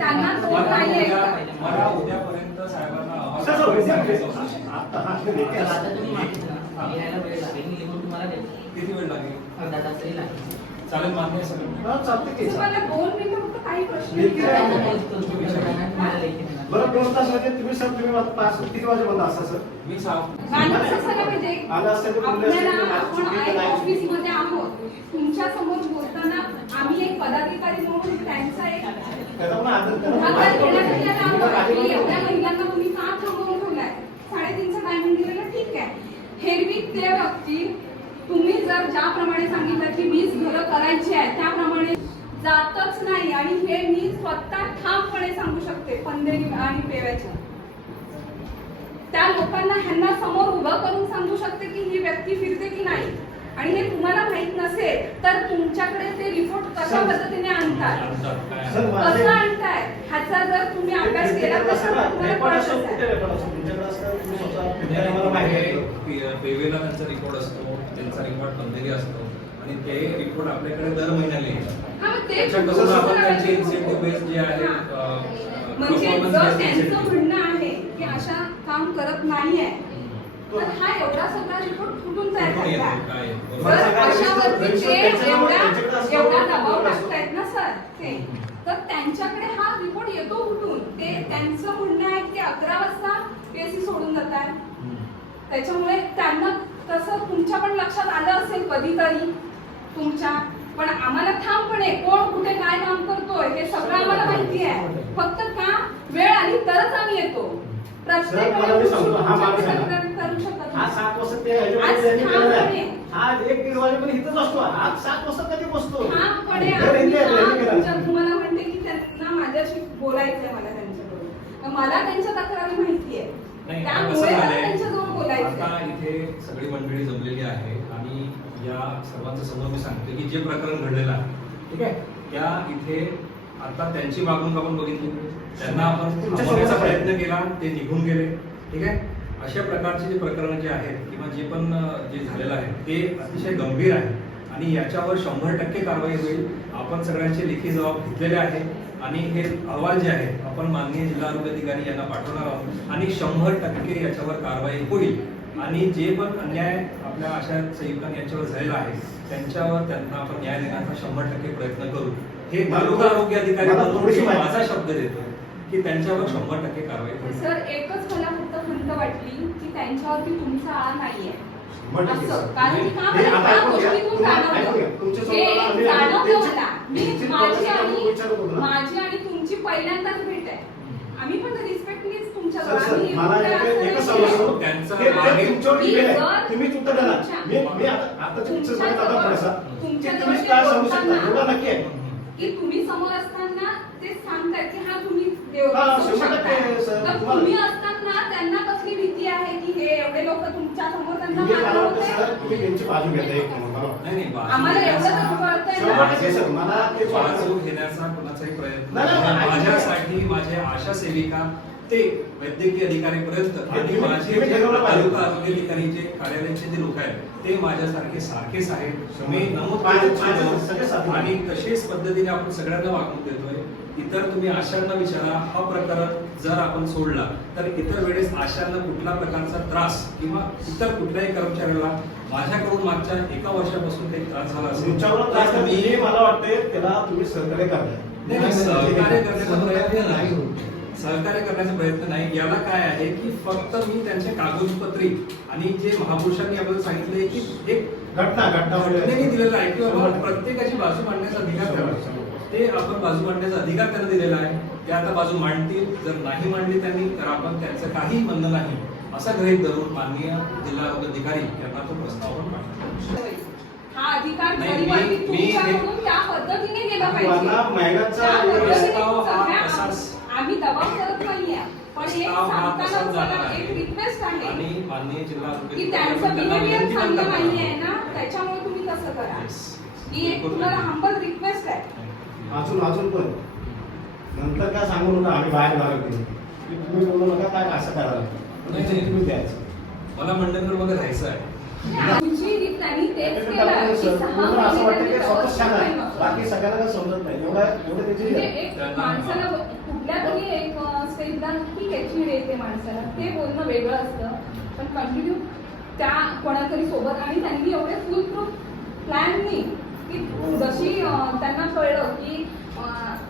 त्यांना तो नाही मला उद्यापर्यंत साहेबांना आता हा तुम्ही मागितलं ना, वेळ लागेल. मी लिहून तुम्हाला देतो. किती वेळ लागेल? अर्धा तास तरी लागेल चालेल मान्य सगळं. तुम्हाला दोन मिनिटं फक्त काही प्रश्न विचारायचे तुम्हाला लेखी. बरं दोन तास लागेल तुम्ही सर तुम्ही पाच किती वाजेपर्यंत असता सर मी साव माणूस असायला पाहिजे आलं असतं तर बोलले असते आपल्याला की माझी आपण चुकी एक नाही. ऑफिसमध्ये आहोत तुमच्यासमोर बोलताना आम्ही एक पदाधिकारी म्हणून त्यांचा एक त्याचा पण आदर करा. पुढाकार घेण्यासाठी तुम्ही आलो काही आहोत. की बोलू एवढ्या नका. महिलांना तुम्ही का थांबवून ठेवलाय साडेतीनचा टायमिंग दिलेला ठीक आहे हेरवी ते व्यक्ती तुम्ही जर ज्याप्रमाणे सांगितलं की वीस घरं करायची आहेत त्याप्रमाणे जातच नाही. आणि हे मी स्वतः ठामपणे सांगू शकते पंधेरी आणि पेव्याच्या. त्या लोकांना ह्यांना समोर उभं करून सांगू शकते की ही व्यक्ती फिरते की नाही. आणि हे तुम्हाला माहीत नसेल तर तुमच्याकडे ते रिपोर्ट कशा. पद्धतीने आणतात? कसं आणताय? ह्याचा जर तुम्ही अभ्यास केला. पेवेला त्यांचा रिपोर्ट असतो त्यांचा रिपोर्ट बंदगी असतो. आणि ते रिपोर्ट आपल्याकडे दर महिन्याला येतात. आहे. म्हणजे जर त्यांचं. म्हणणं आहे की अशा काम करत नाहीये तर हा एवढा सगळा रिपोर्ट कुठून तयार एवढा दबाव. टाकतायत ना सर? ते तर त्यांच्याकडे हा रिपोर्ट येतो कुठून ते त्यांचं म्हणणं आहे की अकरा वाजता पीएससी सोडून जात आहे त्याच्यामुळे त्यांना तसं तुमच्या पण लक्षात आलं असेल कधीतरी तुमच्या पण आम्हाला ठामपणे कोण कुठे काय काम करतोय हे सगळं आम्हाला माहिती आहे. फक्त का वेळ आली तरच आम्ही येतो. प्रत्येक हा हा. हा तुम्हाला म्हणते की त्यांना माझ्याशी बोलायचंय मला त्यांच्याकडून. तर मला त्यांच्या तक्रारी माहिती आहे. त्यामुळे त्यांच्याजवळ बोलायचं इथे सगळी मंडळी जमलेली आहे या सर्वांचं समोर मी सांगतो की जे प्रकरण घडलेलं आहे ठीक आहे? त्या इथे आता त्यांची वागणूक आपण बघितली. त्यांना आपण थांबवण्याचा. प्रयत्न केला ते निघून गेले ठीक आहे? अशा प्रकारचे जे प्रकरण जे आहेत किंवा जे पण जे झालेलं आहे ते अतिशय गंभीर आहे. आणि याच्यावर शंभर टक्के कारवाई होईल. आपण सगळ्यांचे लेखी जबाब घेतलेले आहे. आणि हे अहवाल जे आहे आपण माननीय जिल्हा आरोग्य अधिकारी यांना पाठवणार आहोत. आणि शंभर टक्के याच्यावर कारवाई होईल. आणि जे पण अन्याय आपल्या अशा संयुक्तांनी यांच्यावर झालेला आहे. त्यांच्यावर त्यांना आपण न्याय देण्याचा शंभर टक्के प्रयत्न करू. हे तालुका आरोग्य अधिकारी थोडीशी माझा शब्द देतो की त्यांच्यावर शंभर टक्के कारवाई होईल सर एकच मला फक्त खंत वाटली की त्यांच्यावरती तुमचा आळा नाहीये. माझी आणि तुमची पहिल्यांदाच भेट आहे. आम्ही पण रिस्पेक्टनीच तुमच्या सर सर मला एक- एकच त्यांचं हे आहे- तुमच्यावर मी डिपेंड जर- आहे तुम्हीच उत्तर द्या ना. मी मी आता आता तुमचं तुमच्या सगळं आता जवळ- थोडासा तुमच्या की तुम्ही जवळ काय ते सांगू शकता बोलताना- एवढं नक्की आहे की तुम्ही समोर असताना ते सांगताय की हा तुम्ही देव हा, बसवू शंभर टक्के, शकता. सर. तर तुम्हाला- तुम्ही असताना त्यांना कसली भीती आहे की हे एवढे लोक तुमच्यासमोर त्यांना तुम्ही मला मारणार वाटतं सर होते? तुम्ही त्यांची बाजू घेता एक म्हणून मला वाटतं. नाही नाही बाजू आम्हाला एवढं तर घेण्याचा- कळतंय शंभर ना टक्के सर मला तेच बाजू वाटतं घेण्याचा कुणाचाही प्रयत्न नाही, नाही, नाही, माझ्यासाठी माझे आशा सेविका ते वैद्यकीय अधिकारीपर्यंत हे आणि तुम्ही- माझे तुम्ही जे ठरवलं पाहिजे. तालुका आरोग्य अधिकारीचे कार्यालयाचे जे लोक आहेत ते माझ्यासारखे सारखेच आहेत मी नमूद माझे- करू माझे इच्छितो. सगळे सारखे. आणि तसेच पद्धतीने आपण सगळ्यांना वागणूक देतोय इतर तुम्ही आशांना विचारा हा प्रकार जर आपण सोडला तर इतर वेळेस आशांना कुठला प्रकारचा त्रास किंवा इतर कुठल्याही कर्मचाऱ्याला माझ्याकडून मागच्या एका वर्षापासून काही त्रास झाला असेल मला वाटते त्याला तुम्ही सहकार्य करताय सहकार्य करण्याचा प्रयत्न नाही सहकार्य करण्याचा प्रयत्न नाही याला काय आहे की फक्त मी त्यांच्या कागदपत्री आणि जे महापुरुषांनी आपल्याला सांगितले की एक घटना घटना दिलेलं आहे की बाबा शंभर टक्के. प्रत्येकाची बाजू मांडण्याचा अधिकार. आहे. ते आपण बाजू मांडण्याचा अधिकार त्यांना दिलेला आहे ते आता बाजू मांडतील जर नाही मांडली त्यांनी तर आपण त्यांचं काही म्हणणं नाही असा गृहीत धरून माननीय जिल्हा आरोग्य अधिकारी यांना तो प्रस्ताव आपण. हा अधिकार आम्ही दबाव करत नाहीये पण एक हा सांगताना. एक रिक्वेस्ट आहे की त्यांचं बिहेवियर चांगलं नाहीये. ना त्याच्यामुळे तुम्ही तसं करा. ही एक तुम्हाला हंबल रिक्वेस्ट आहे अजून अजून पण. नंतर काय सांगू नका आम्ही बाहेर घालत नाही. की तुम्ही बोलू नका काय असं करायला नाही, नाही. तुम्ही द्यायचं. मला मंडणगडमध्ये राहायचं आहे. असं वाटतं की स्वतः छान बाकी सगळ्यांना काही समजत नाही. एवढं एवढं म्हणजे त्याची माणसाला कुठल्या तरी एक स्टेजला ठीक आहे चीड येते माणसाला. ते बोलणं वेगळं असतं. पण कंटिन्यू त्या कोणातरी सोबत आणि त्यांनी एवढे फुल प्रूफ प्लॅननी की जशी त्यांना कळलं की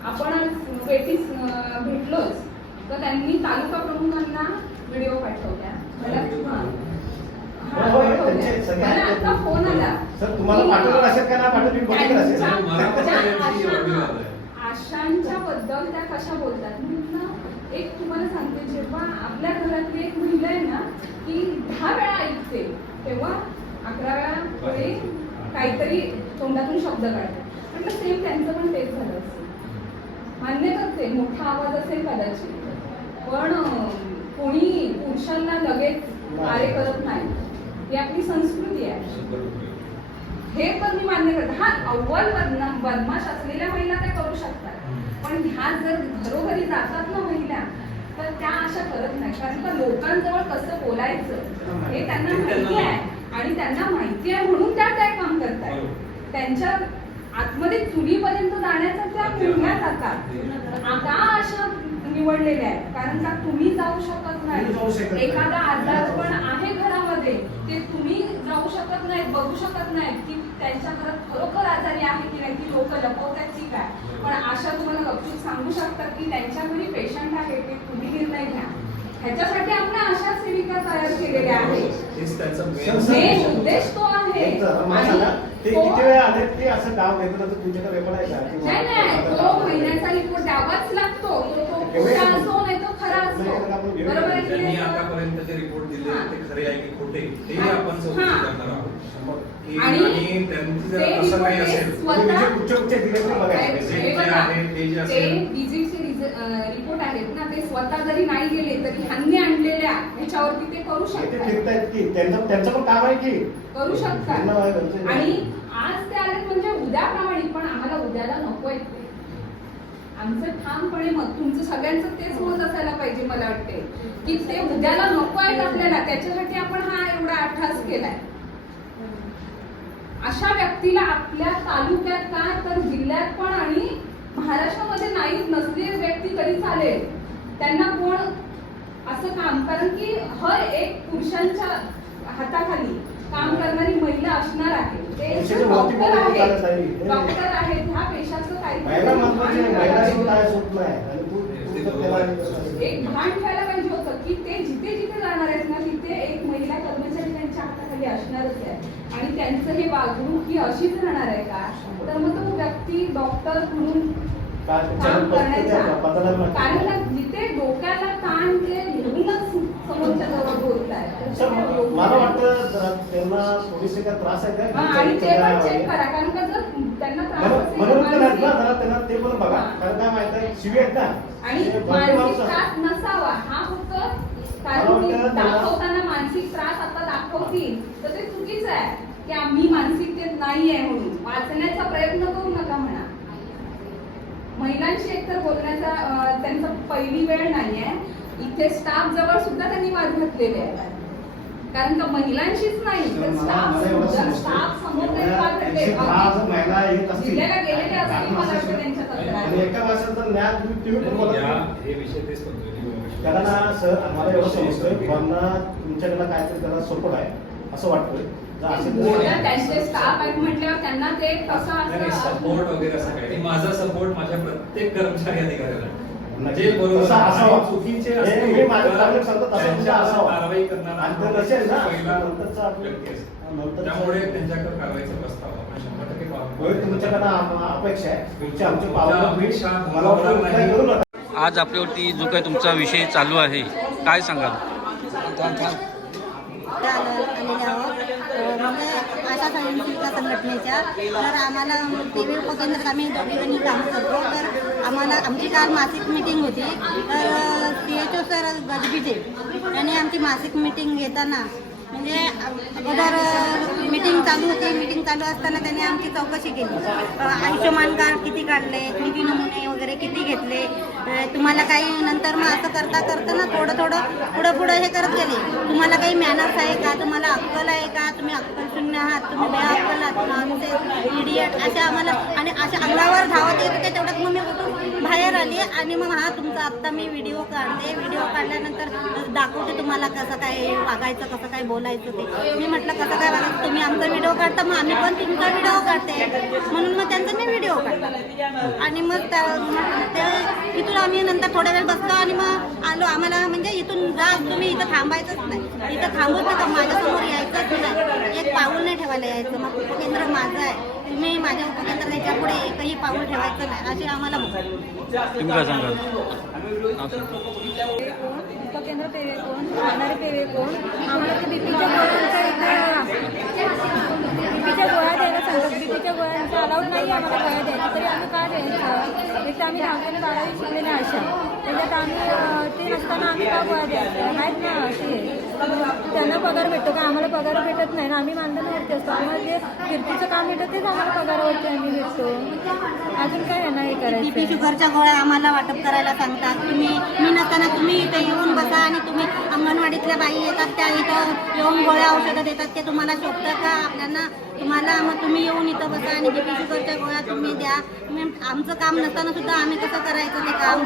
आपण अं, भेटलोच तर त्यांनी तालुका प्रमुखांना व्हिडिओ पाठवल्या. मला हा. हा, हो, हो. आता फोन आला. आशांच्या बद्दल त्या कशा बोलतात? मी म्हटलं एक तुम्हाला सांगते जेव्हा आपल्या घरातली एक महिला आहे ना ती दहा वेळा ऐकते तेव्हा अकराव्या वेळी काहीतरी तोंडातून शब्द काढतात. म्हटलं सेम त्यांचं पण तेच झालं असेल. मान्य करते मोठा आवाज असेल कदाचित. पण कोणी पुरुषांना लगेच कार्य करत नाही. ही आपली संस्कृती आहे. हे पण मी मान्य करते. हा अव्वल बदना- बदमाश असलेल्या महिला त्या करू शकतात. पण ह्या जर घरोघरी जातात ना महिला तर त्या अशा करत नाही. कारण का लोकांजवळ कसं बोलायचं हे त्यांना माहिती आहे. आणि त्यांना माहिती आहे म्हणून त्या काय काम बरोबर. त्यांच्या आतमध्ये चुलीपर्यंत जाण्याचा त्या पुढल्या जातात आता अशा निवडलेल्या आहेत. कारण का तुम्ही जाऊ शकत नाही. एखादा आजार पण आहे घरामध्ये. ते तुम्ही जाऊ शकत नाहीत बघू शकत नाहीत की त्यांच्या घरात खरोखर आजारी आहे की नाही ती लोक लपवतात की काय. पण आशा तुम्हाला गपचूप सांगू शकतात की त्यांच्या घरी पेशंट आहे ते तुम्ही निर्णय घ्या. ह्याच्यासाठी आपण आशा सेविका तयार केलेल्या आहेत. मेन उद्देश. तो आहे. ते किती वेळ आले ते असं नाव घेतलं तर तुमच्याकडे रेकॉर्ड आहे नाही नाही तो महिन्याचा रिपोर्ट द्यावाच लागतो तो तो एवढे- खोटा असो नाही तो खरा असो नाही, तर आपण घेऊ. बरोबर आहे की त्यांनी नाही? आतापर्यंत जे रिपोर्ट दिले. ते खरे आहे की खोटे ते हां. आपण चौकशी. करणार आहोत आणि आणि त्यांचं जर ते असं काही report असेल. स्वतः- तुम्ही जे कुठचे कुठचे दिले ते बघायचे जे- जे बघा, आहे, ते जे ते असेल. विजिटचे रिपोर्ट आहेत ना ते स्वतः जरी नाही गेले तरी ह्यांनी आणलेल्या ह्याच्यावरती ते करू शकतात. त्यांचं त्यांचं पण काम आहे की. करू शकतात. आणि आज ते आले म्हणजे उद्या प्रामाणिक पण आम्हाला उद्याला नकोय ते. आमचं ठामपणे मत तुमचं सगळ्यांचं तेच मत असायला पाहिजे मला वाटते की ते उद्याला नको आहेत आपल्याला त्याच्यासाठी आपण हा एवढा अठ्ठास केलाय. अशा व्यक्तीला आपल्या तालुक्यात काय तर जिल्ह्यात पण आणि महाराष्ट्रामध्ये नाही नसलेली व्यक्ती तरी चालेल. त्यांना कोण असं काम कारण की हर एक पुरुषांच्या हाताखाली काम करणारी महिला असणार आहे. ते डॉक्टर नाही. डॉक्टर आहेत ह्या पेशाचं काही आहे एक भान ठेवायला पाहिजे होतं की ते जिथे जिथे जाणार आहेत ना तिथे एक महिला कर्मचारी हाताखाली असणारच आहे. आणि त्यांचं हे वागणूक ही अशीच राहणार आहे का? तर मग तो व्यक्ती डॉक्टर म्हणून काम करण्याचा. कारण जिथे डोक्याला ताण ते घेऊनच समोरच्या जवळ मला वाटतं त्यांना थोडीशी काय त्रास आहे हा, का आणि ते पण चेक करा कारण का जर त्यांना त्रास असेल ते पण बघा. हा. कारण काय माहिती आहे? शिवी आहेत ना. आणि ते भरपूर मानसिक माणूस असतात. त्रास नसावा. हा फक्त मला कारण की वाटतं मला- दाखवताना मानसिक त्रास आता दाखवतील तर ते चुकीचं आहे. की आम्ही मानसिकतेत नाहीये म्हणून. वाचण्याचा प्रयत्न करू नका म्हणा. महिलांशी एकतर बोलण्याचा त्यांचा पहिली वेळ नाहीये. इथे स्टाफ जवळ सुद्धा त्यांनी वाद घातलेले आहे कारण का महिलांशीच नाही तर स्टाफ. स्टाफ समोर त्यांनी वाद घातले जिल्ह्याला गेलेले असतील मला वाटतं त्यांच्या तक्रारी. नाही. हे विषय तेच म्हणतोय. त्याला ना सर आम्हाला एवढं समजतोय काहीतरी त्याला आहे असं वाटतोय जर असेल तर- बोलतात, त्यांचे स्टाफ आहेत म्हटल्यावर त्यांना ते कसं नाही असं सपोर्ट वगैरे असं काही नाही. माझा सपोर्ट माझ्या प्रत्येक कर्मचारी अधिकाऱ्याला आहे. नक्की. जे बरोबर तसं आहे असावं. आणि चुकीचे हे असतील मी माझ्या तर तालुक्यात सांगतो तसं तुमचं त्यांच्यावर असावं. कारवाई करणारा आणि ते नसेल ना, पहिला नंतरचं आपण- व्यक्ती असतो. नंतरचं- त्यामुळे त्यांच्याकडे कारवाईचा प्रस्ताव आपण शंभर टक्के पाठवू. होय, तुमच्याकडनं आम- अपेक्षा आहे तुमचे आमचे तुमच्या पावलं अपेक्षा मला वाटतं होणार काय नाही. करू नका आज आपल्यावरती जो काही तुमचा विषय चालू आहे काय सांगाल? आशा स्वयंसेविका संघटनेच्या तर आम्हाला वेगवेगळ्या उपकेंद्रात आम्ही दोघीजणी काम करतो तर आम्हाला आमची काल मासिक मीटिंग होती तर C H O sir Gajbhiye यांनी आमची मासिक मीटिंग घेताना म्हणजे अगोदर मिटिंग चालू होती. मिटिंग चालू असताना त्यांनी आमची चौकशी केली. आयुष्यमान कार्ड किती काढले? किती नमुने वगैरे किती घेतले? तुम्हाला काही नंतर मग असं करता करता ना थोडं थोडं पुढं पुढं हे करत गेले. तुम्हाला काही मॅनर्स आहे का? तुम्हाला अक्कल आहे का? तुम्ही अक्कल शून्य आहात तुम्ही बेअक्कल आहात इडियट असे आम्हाला आणि अशा अंगावर धावत येत होते तेवढ्यात मग मी बाहेर आली आणि मग हा तुमचा आत्ता मी व्हिडिओ काढते. व्हिडिओ काढल्यानंतर दाखवते तुम्हाला कसं काय वागायचं कसं काय बोलायचं ते. मी म्हटलं कसं काय वागायचं? तुम्ही आमचा व्हिडिओ काढता मग आम्ही पण तुमचा व्हिडिओ काढते. म्हणून मग त्यांचा मी व्हिडिओ काढला आणि मग त्या इथून आम्ही नंतर थोड्या वेळ बसलो आणि मग आलो. आम्हाला म्हणजे इथून जा तुम्ही इथं थांबायचंच नाही. इथं थांबूच नका माझ्यासमोर यायचंच नाही. एक पाऊल नाही ठेवायला यायचं. मग उपकेंद्र माझं आहे. तुम्ही माझ्या उपकेंद्र याच्यापुढे एकही पाऊल ठेवायचं नाही. अशी आम्हाला तुम्ही काय सांगाल. उपकेंद्र पेवे कोण? खाणारे पेवे कोण? आम्हाला ते बीपीच्या गोळ्यांचा बीपीच्या गोळ्या द्यायला सांगतात. बीपीच्या गोळ्यांचा अलाउड नाही आम्हाला गोळ्या द्यायला. तरी आम्ही का द्यायचं? आम्ही दहावी बारावी शिकलेल्या अशा. त्याच्यात आम्ही ते गोळ्या आहेत ना त्यांना पगार भेटतो का? आम्हाला पगार भेटत नाही ना. आम्ही मानधनावरती असतो. आम्हाला जे फिरतीचं काम भेटतं तेच आम्हाला पगारावरती आम्ही भेटतो. अजून काय यांना हे बीपी करायचं शुगरच्या गोळ्या आम्हाला वाटप करायला सांगतात. तुम्ही मी नसताना तुम्ही इथे येऊन बसा आणि तुम्ही अंगणवाडीतल्या बाई येतात त्या इथं येऊन गोळ्या औषधं देतात ते तुम्हाला शोभतं का? आपल्याला तुम्हाला मग तुम्ही येऊन इथं बसा आणि बीपी शुगरच्या गोळ्या तुम्ही द्या. आमचं काम नसताना सुद्धा आम्ही कसं करायचं ते काम?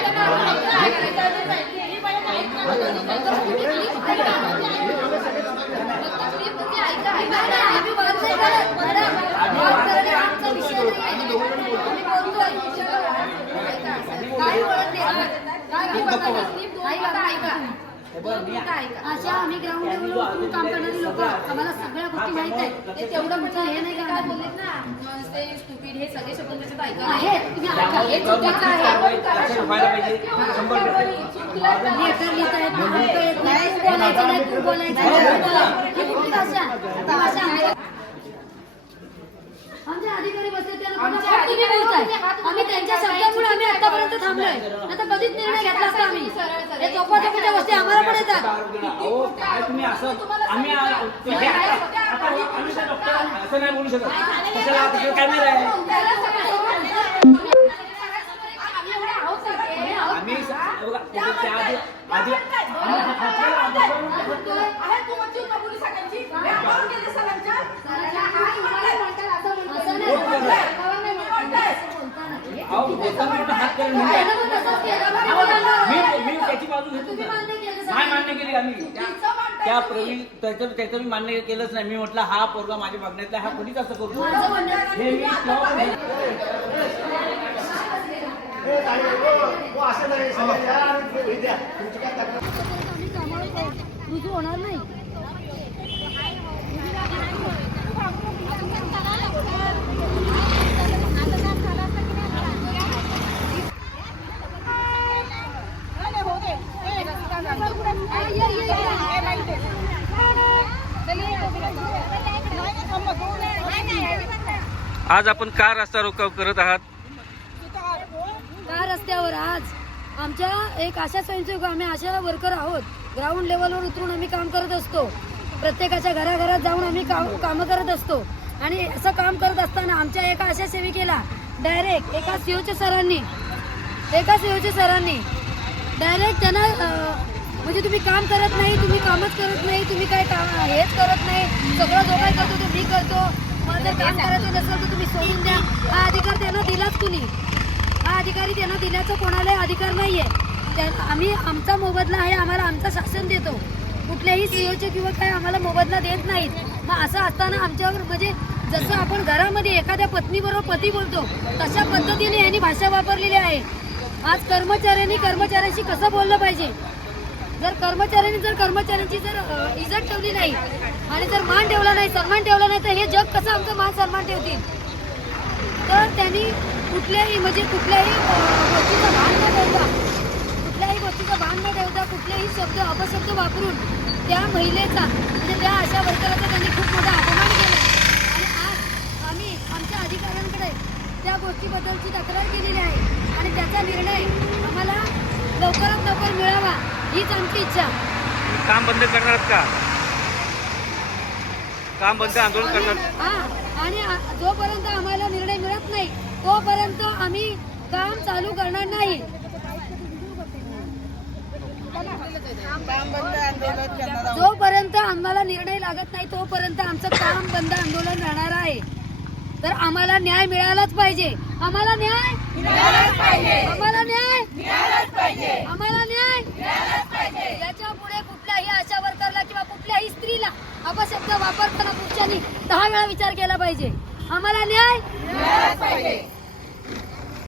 अशा आम्ही ग्राउंड लेवलवर काम करणारे लोक आम्हाला सगळ्या गोष्टी माहीत आहेत. ते तेवढं तुमचं हे नाही काय बोललेत ना? ते स्टुपिड हे सगळे शब्द त्याच्यात ऐका. आहेत. तुम्ही ऐका. हे चुकीचं आहे. लेटर लिहिता येत नाही, बोलायचं नाही, नाही. ही भाषा ही आमचे अधिकारी बसले त्या लोकांना आमचे फक्त तुम्ही अधिकारी बोलताय म्हणजे हात आम्ही त्यांच्या शब्दामुळे आम्ही आतापर्यंत थांबलोय आता कधीच निर्णय घेतला असता आम्ही हे चौपाचौकीच्या गोष्टी आम्हाला पण येतात अहो काय तुम्ही असं आम्ही आ- हे आता आता आम्ही त्या डॉक्टर असं नाही बोलू शकत कशाला तिकडे कॅमेरा आहे आम्ही स- हे बघा, तिथे त्या आधी आधी असं नाही अहो बोलताना कुठं हात करून म्हणजे त्यांना पण तसंच केलं. मी मी त्याची बाजू घेतो तुम्ही मान्य केलं सगळं. नाही मान्य केली आम्ही त्या- त्या प्रवीण त्याचं त्याचं मी मान्य केलंच नाही मी म्हटलं हा पोरगा माझ्या मागण्यातला हा कोणीच असं करतो माझं मान्य केली आम्ही त्या प्रवीण त्याचं त्याचं मी मान्य केलंच नाही मी म्हटलं हा पोरगा माझ्या मागण्यातला हा कोणीच असं करतो हे मी होणार नाही. आज आपण का रस्ता रोकाव करत आहात. का रस्त्यावर आज आमच्या एक आशा स्वयंसेवक आम्ही आशा वर्कर आहोत. ग्राउंड लेवलवर उतरून आम्ही काम करत असतो. प्रत्येकाच्या घराघरात जाऊन आम्ही काम कामं करत असतो. आणि असं काम करत असताना आमच्या एका अशा सेविकेला डायरेक्ट एका सीओच्या सरांनी एका सीओच्या सरांनी डायरेक्ट त्यांना म्हणजे तुम्ही काम करत नाही तुम्ही कामच करत नाही तुम्ही काय काम हेच करत नाही सगळं जो काय करतो तो मी करतो मला जर काम करायचं नसेल तर तुम्ही सोडून द्या. हा अधिकार त्यांना दिलाच कुणी? हा अधिकारी त्यांना दिल्याचा कोणालाही अधिकार नाहीये. त्या आम्ही आमचा मोबदला आहे आम्हाला आमचं शासन देतो. कुठल्याही सीओचे किंवा काय आम्हाला मोबदला देत नाहीत. मग असं असताना आमच्यावर म्हणजे जसं आपण घरामध्ये एखाद्या पत्नीबरोबर पती बोलतो तशा पद्धतीने यांनी भाषा वापरलेली आहे. आज कर्मचाऱ्यांनी कर्मचाऱ्यांशी कसं बोललं पाहिजे? जर कर्मचाऱ्यांनी जर कर्मचाऱ्यांची जर इज्जत ठेवली नाही आणि जर मान ठेवला नाही सन्मान ठेवला नाही तर हे जग कसं आमचं मान सन्मान ठेवतील? तर त्यांनी कुठल्याही म्हणजे कुठल्याही असा कुठलाही शब्द अपशब्द वापरून त्या महिलेचा म्हणजे त्या अशा वर्कराचा त्यांनी खूप मोठा अपमान केला. आणि आज आम्ही आमच्या अधिकाऱ्यांकडे त्या गोष्टीबद्दलची तक्रार केलेली आहे. आणि त्याचा निर्णय आम्हाला लवकरात लवकर मिळावा हीच आमची इच्छा. काम बंद करणार का? काम बंद आंदोलन करणार? आणि जोपर्यंत आम्हाला निर्णय मिळत नाही तोपर्यंत आम्ही काम चालू करणार नाही. जोपर्यंत आम्हाला निर्णय लागत नाही तोपर्यंत आमचं काम बंद आंदोलन राहणार आहे. तर आम्हाला न्याय मिळालाच पाहिजे. आम्हाला न्याय आम्हाला न्याय आम्हाला न्याय याच्यापुढे कुठल्याही आशा वर्करला किंवा कुठल्याही स्त्रीला अपशब्द वापरताना पुरुषांनी दहा वेळा विचार केला पाहिजे. आम्हाला न्याय